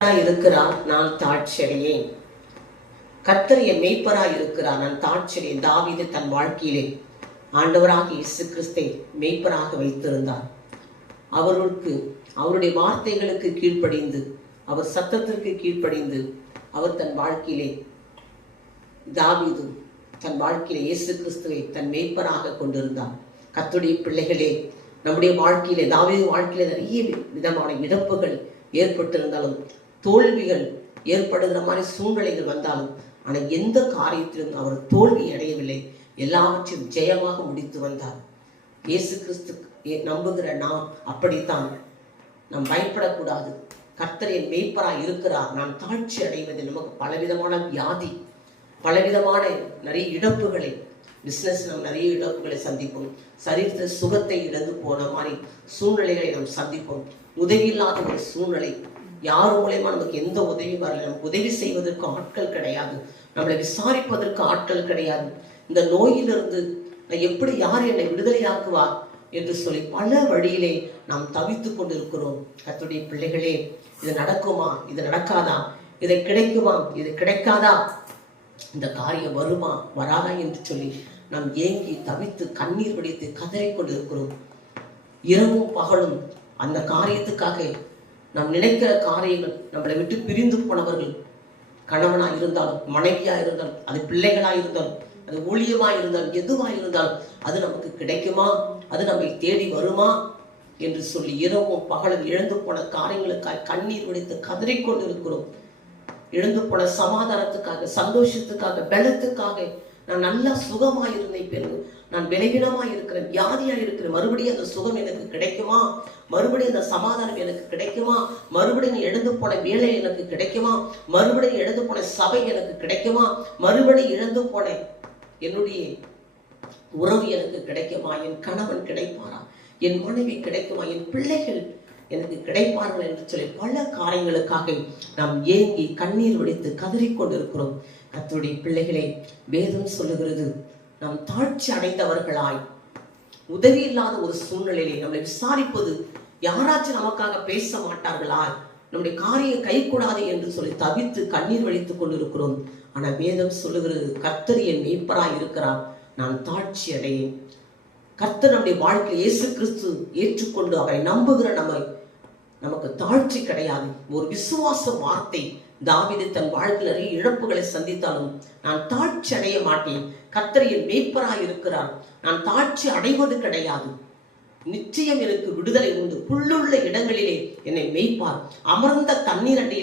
இருக்கிறார், நான் தாழ்ச்சியடையேன். கர்த்தர் என் மேய்ப்பராய் இருக்கிறார், நான் தாழ்ச்சியடையேன். தாவீது தன் வாழ்க்கையிலே ஆண்டவராக இயேசு கிறிஸ்தை மேய்ப்பராக வைத்திருந்தார். அவருடைய வார்த்தைகளுக்கு கீழ்ப்படிந்து, அவர் சத்தத்திற்கு கீழ்ப்படிந்து, அவர் தன் வாழ்க்கையிலே தாவீது தன் வாழ்க்கையிலே இயேசு கிறிஸ்துவை தன் மேய்ப்பராக கொண்டிருந்தார். கர்த்தருடைய பிள்ளைகளே, நம்முடைய வாழ்க்கையிலே தாவீது வாழ்க்கையிலே நிறைய விதமான இழப்புகள் ஏற்பட்டிருந்தாலும், தோல்விகள் ஏற்படுகிற மாதிரி சூழ்நிலைகள் வந்தாலும், ஆனால் எந்த காரியத்திலும் அவர் தோல்வி அடையவில்லை. எல்லாவற்றையும் ஜெயமாக முடித்து வந்தார். இயேசு கிறிஸ்து நம்புகிற நாம் அப்படித்தான். நாம் பயப்படக்கூடாது. கர்த்தர் என் மேய்ப்பராய் இருக்கிறார், நான் தாழ்ச்சி அடைவது. நமக்கு பலவிதமான வியாதி, பலவிதமான நிறைய இழப்புகளை, பிசினஸ் நாம் நிறைய இழப்புகளை சந்திப்போம். சரீரத்தில் சுகத்தை இழந்து போன மாதிரி சூழ்நிலைகளை நாம் சந்திப்போம். உதவி இல்லாத ஒரு சூழ்நிலை, யார் மூலயமா நமக்கு எந்த உதவியும் வரல. நமக்கு உதவி செய்வதற்கு ஆட்கள் கிடையாது, நம்மளை விசாரிப்பதற்கு ஆட்கள் கிடையாது. இந்த நோயிலிருந்து எப்படி யார் என்னை விடுதலையாக்குவார் என்று சொல்லி பல வழியிலே நாம் தவித்துக் கொண்டிருக்கிறோம். கர்த்தருடைய பிள்ளைகளே, இது நடக்குமா, இது நடக்காதா, இது கிடைக்குமா, இது கிடைக்காதா, இந்த காரியம் வருமா வராதா என்று சொல்லி நாம் ஏங்கி தவித்து கண்ணீர் வடித்து கதறிக் கொண்டிருக்கிறோம். இரவும் பகலும் அந்த காரியத்துக்காக நாம் நினைக்கிற காரியங்கள், நம்மளை விட்டு பிரிந்து போனவர்கள், கணவனா இருந்தாலும், மனைவியா இருந்தாலும், அது பிள்ளைகளா இருந்தாலும், அது ஊழியமா இருந்தாலும், எதுவா இருந்தாலும், அது நமக்கு கிடைக்குமா, அது நம்மை தேடி வருமா என்று சொல்லி இரவும் பகலும் இழந்து போன காரியங்களுக்காக கண்ணீர் வடித்து கதறிக்கொண்டு இருக்கிறோம். இழந்து போன சமாதானத்துக்காக, சந்தோஷத்துக்காக, பலத்துக்காக, நான் நல்லா சுகமா இருந்தேன், பிறகு நான் பலவீனமா இருக்கிறேன், வியாதியா இருக்கிறேன், மறுபடியும் அந்த சுகம் எனக்கு கிடைக்குமா, மறுபடியும் அந்த சமாதானம் எனக்கு கிடைக்குமா, மறுபடியும் இழந்து போன வேலை எனக்கு கிடைக்குமா, மறுபடியும் இழந்து போன சபை எனக்கு கிடைக்குமா, மறுபடியும் இழந்து போன என்னுடைய உறவு எனக்கு கிடைக்குமா, என் கணவன் கிடைப்பாரா, என் மனைவி கிடைக்குமா, என் பிள்ளைகள் எனக்கு கிடைப்பார்கள் என்று சொல்லி பல காரியங்களுக்காக நாம் ஏங்கி கண்ணீர் வடித்து கதறிக்கொண்டிருக்கிறோம். கர்த்தருடைய பிள்ளைகளை, வேதம் சொல்லுகிறது, நாம் தாழ்ச்சி அடைந்தவர்களாய், உதவி இல்லாத ஒரு சூழ்நிலையிலே நம்மளை விசாரிப்பது யாராச்சும் நமக்காக பேச மாட்டார்களா, நம்முடைய காரியம் கைகூடாது என்று சொல்லி தவித்து கண்ணீர் வடித்துக் கொண்டிருக்கிறோம். ஆனால் வேதம் சொல்லுகிறது, கர்த்தர் என் மேய்ப்பராய் இருக்கிறார், நான் தாழ்ச்சி அடையேன். கர்த்தர் நம்முடைய வாழ்க்கையில் இயேசு கிறிஸ்து ஏற்றுக்கொண்டு அவரை நம்புகிற நமக்கு தாழ்ச்சி கிடையாது. ஒரு விசுவாச வார்த்தை. தாவீது தன் வாழ்க்கையில் நிறைய இழப்புகளை சந்தித்தாலும், நான் தாழ்ச்சி அடைய மாட்டேன், கர்த்தர் என் மேய்ப்பராய் இருக்கிறார், நான் தாழ்ச்சி அடைவது கிடையாது, நிச்சயம் எனக்கு விடுதலை உண்டு, புல்லுள்ள இடங்களிலே என்னை மேய்ப்பார், அமர்ந்த தண்ணீர் அண்டையில்